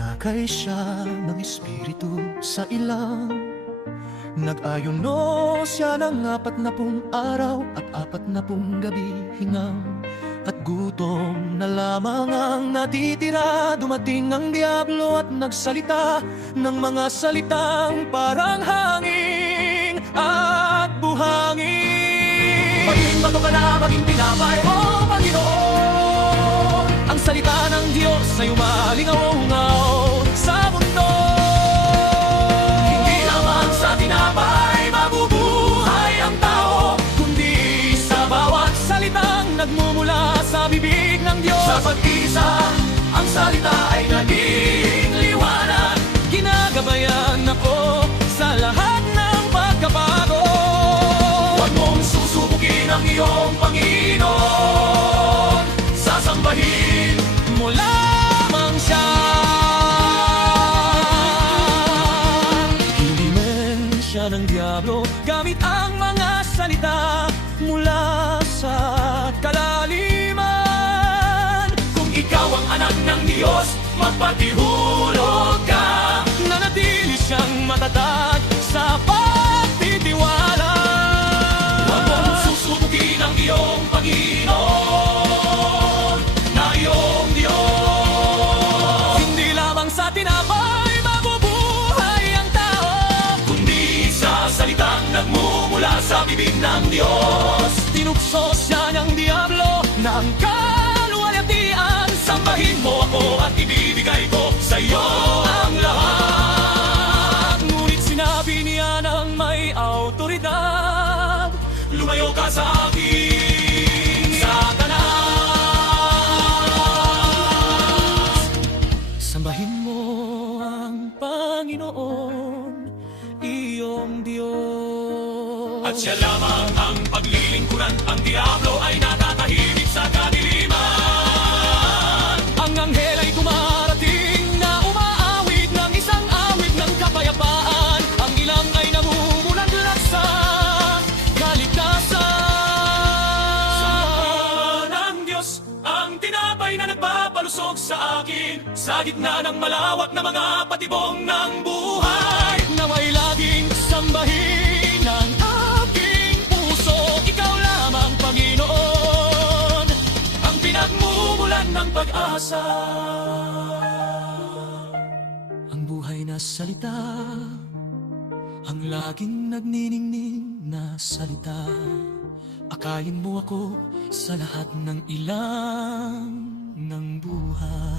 Tinakay siya ng espiritu sa ilang. Nag-ayuno siya ng 40 araw at 40 gabi hingang. At gutom na lamang ang natitira. Dumating ang Diablo at nagsalita ng mga salitang parang hangin at buhangin. Maging bato ka na, maging tinapay, o Panginoon. Ang salita ng Diyos ay umalingaw-ngaw sa mundo. Hindi lamang sa tinapay mabubuhay ang tao, kundi sa bawat salitang nagmumula sa bibig ng Diyos. Sa pag-isa, ang salita ay naging liwanag. Ginagabayan ako sa lahat ng pagkabago. Huwag mong susubukin ang iyong Panginoon. Sasambahin mo lamang siya. Hilimen siya ng Diablo gamit ang mga salita mula sa kalaliman. Kung ikaw ang anak ng Diyos, magpatihulog ka. Nanatili siyang matatag sa pagtitiwala. Huwag mong susubukin ang iyong Panginoon na iyong Diyos. Hindi lamang sa tinapay mabubuhay ang tao, kundi sa salitang nagmumula sa bibig ng Diyos. Tinukso siya ng Diablo ng kaluwalhatian. Sambahin mo ako at ibibigay ko sa iyo ang lahat. Ngunit sinabi niya ng may autoridad, lumayo ka sa akin, Satanas. Sambahin mo ang Panginoon, iyong Diyos. At siya lamang ang paglilingkuran. Ang Diablo ay natatahimik sa kadiliman. Ang anghel ay dumarating na umaawit ng isang awit ng kapayapaan. Ang ilang ay namumulaglag sa kaligtasan. Sambahan ng Diyos ang tinapay na nagpapalusog sa akin sa gitna ng malawak na mga patibong ng buhay. Naway laging sambahin ang aking puso. Ikaw lamang, Panginoon, ang pinagmumulan ng pag-asa. Ang buhay na salita, ang laging nagniningning na salita. Akayin mo ako sa lahat ng ilang ng buhay.